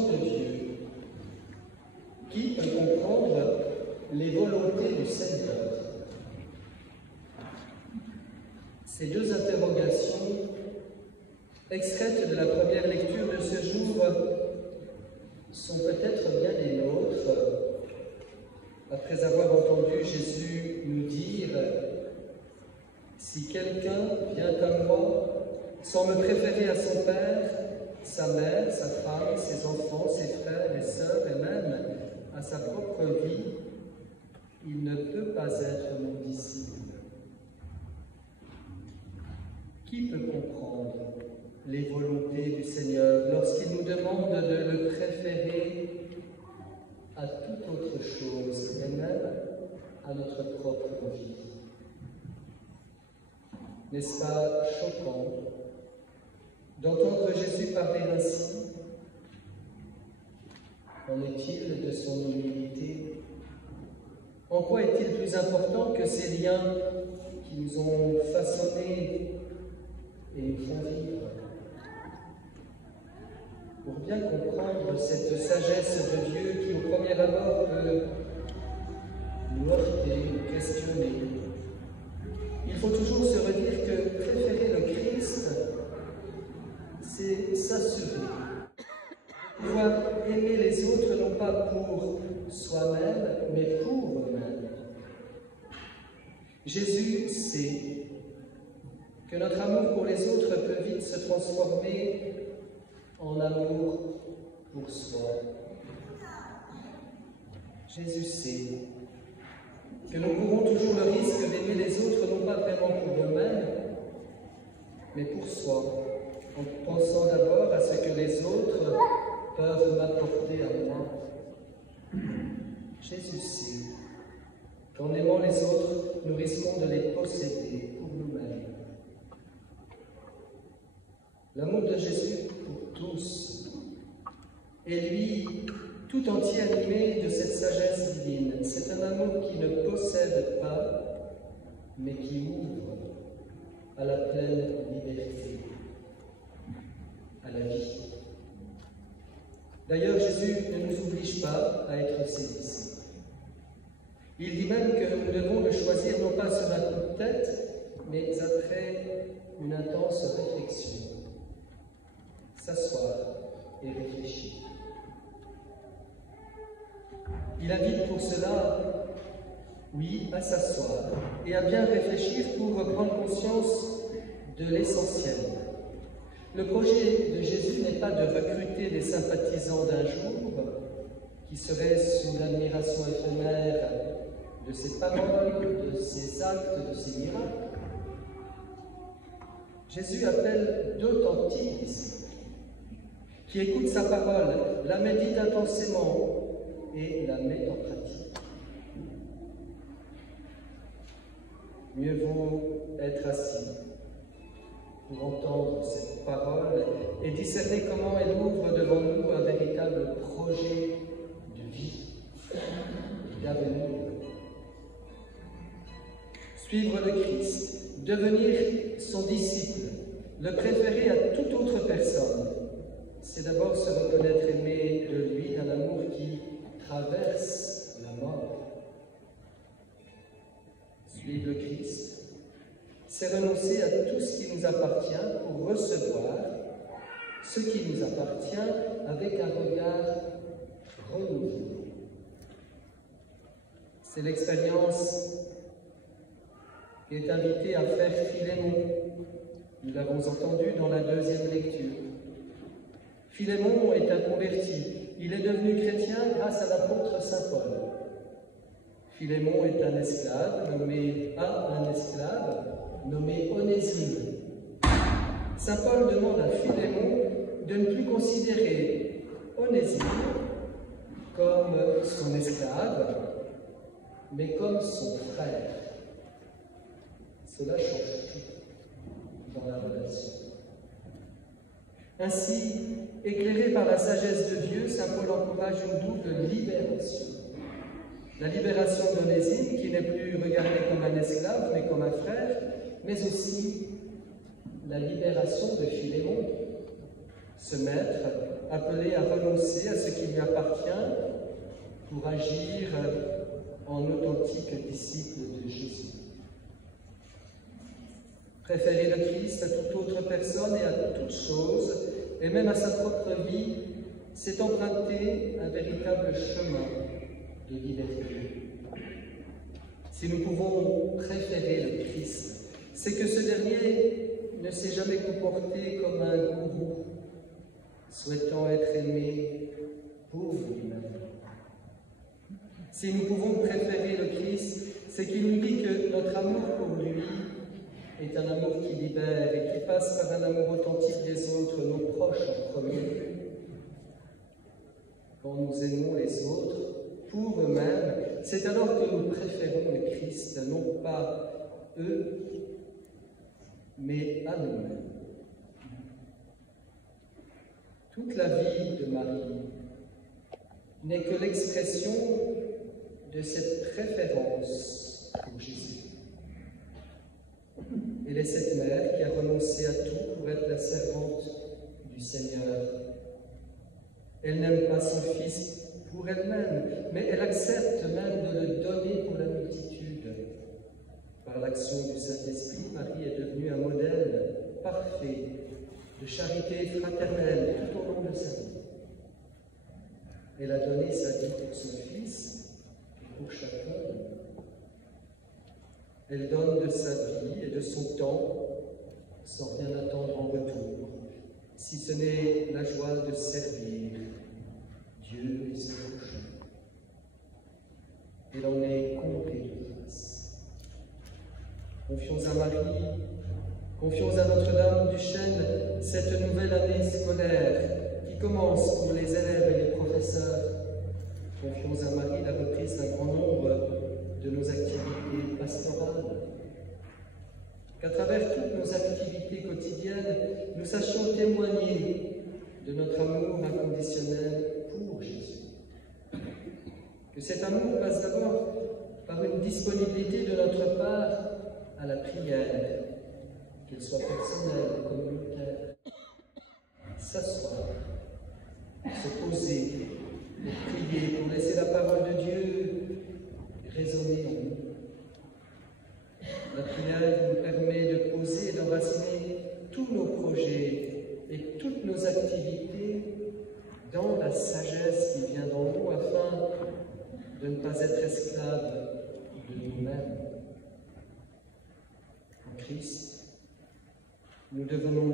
l'intention de Dieu? Qui peut comprendre les volontés du Seigneur? Ces deux interrogations, extraites de la première lecture de ce jour, sont peut-être bien les nôtres, après avoir entendu Jésus nous dire « Si quelqu'un vient à moi sans me préférer à son père, sa mère, sa femme, ses enfants, ses frères et sœurs, et même à sa propre vie, il ne peut pas être mon disciple. » Qui peut comprendre les volontés du Seigneur lorsqu'il nous demande de le préférer à toute autre chose, et même à notre propre vie? N'est-ce pas choquant d'entendre Jésus parler ainsi? En est-il de son humilité? En quoi est-il plus important que ces liens qui nous ont façonnés et nous font vivre? Pour bien comprendre cette sagesse de Dieu qui, au premier abord, peut nous heurter, nous questionner, il faut toujours se redire que préférer le Christ, c'est s'assurer de pouvoir aimer les autres non pas pour soi-même, mais pour eux-mêmes. Jésus sait que notre amour pour les autres peut vite se transformer en amour pour soi. Jésus sait que nous courons toujours le risque d'aimer les autres non pas vraiment pour eux-mêmes, mais pour soi, en pensant d'abord à ce que les autres peuvent m'apporter à moi. Jésus sait qu'en aimant les autres, nous risquons de les posséder pour nous-mêmes. L'amour de Jésus pour tous est lui tout entier animé de cette sagesse divine. C'est un amour qui ne possède pas, mais qui ouvre à la pleine liberté, à la vie. D'ailleurs, Jésus ne nous oblige pas à être ses disciples. Il dit même que nous devons le choisir non pas sur un coup de tête, mais après une intense réflexion. S'asseoir et réfléchir. Il invite pour cela, oui, à s'asseoir et à bien réfléchir pour prendre conscience de l'essentiel. Le projet de Jésus n'est pas de recruter des sympathisants d'un jour qui seraient sous l'admiration éphémère de ses paroles, de ses actes, de ses miracles. Jésus appelle d'authentiques disciples qui écoutent sa parole, la méditent intensément et la mettent en pratique. Mieux vaut être assis pour entendre cette parole et discerner comment elle ouvre devant nous un véritable projet de vie et d'avenir. Suivre le Christ, devenir son disciple, le préférer à toute autre personne, c'est d'abord se reconnaître aimé de lui d'un amour qui traverse la mort. Suivre le Christ, c'est renoncer à tout ce qui nous appartient pour recevoir ce qui nous appartient avec un regard renouvelé. C'est l'expérience qui est invitée à faire Philémon. Nous l'avons entendu dans la deuxième lecture. Philémon est un converti. Il est devenu chrétien grâce à l'apôtre saint Paul. Philémon est un esclave nommé Onésime. Saint Paul demande à Philémon de ne plus considérer Onésime comme son esclave, mais comme son frère. Cela change tout dans la relation. Ainsi, éclairé par la sagesse de Dieu, saint Paul encourage une double libération. La libération d'Onésime, qui n'est plus regardé comme un esclave, mais comme un frère, mais aussi la libération de Philémon, ce maître appelé à renoncer à ce qui lui appartient pour agir en authentique disciple de Jésus. Préférer le Christ à toute autre personne et à toute chose, et même à sa propre vie, c'est emprunter un véritable chemin de liberté. Si nous pouvons préférer le Christ, c'est que ce dernier ne s'est jamais comporté comme un gourou, souhaitant être aimé pour lui-même. Si nous pouvons préférer le Christ, c'est qu'il nous dit que notre amour pour lui est un amour qui libère et qui passe par un amour authentique des autres, nos proches en premier. Quand nous aimons les autres pour eux-mêmes, c'est alors que nous préférons le Christ, non pas eux, mais à nous-mêmes. Toute la vie de Marie n'est que l'expression de cette préférence pour Jésus. Elle est cette mère qui a renoncé à tout pour être la servante du Seigneur. Elle n'aime pas son Fils pour elle-même, mais elle accepte même de le donner pour la multitude. Par l'action du Saint-Esprit, Marie est devenue un modèle parfait de charité fraternelle tout au long de sa vie. Elle a donné sa vie pour son Fils et pour chacun. Elle donne de sa vie et de son temps sans rien attendre en retour, si ce n'est la joie de servir Dieu et ses prochains. Elle en est comblée de grâce. Confions à Marie, confions à Notre-Dame du Chêne cette nouvelle année scolaire qui commence pour les élèves et les professeurs. Confions à Marie la reprise d'un grand nombre de nos activités pastorales. Qu'à travers toutes nos activités quotidiennes, nous sachions témoigner de notre amour inconditionnel pour Jésus. Que cet amour passe d'abord par une disponibilité de notre part à la prière, qu'elle soit personnelle ou communautaire. S'asseoir, se poser, pour prier, pour laisser la parole de Dieu résonner en nous. La prière nous permet de poser et d'enraciner tous nos projets et toutes nos activités dans la sagesse qui vient d'en nous afin de ne pas être esclaves de nous-mêmes. En Christ, nous devenons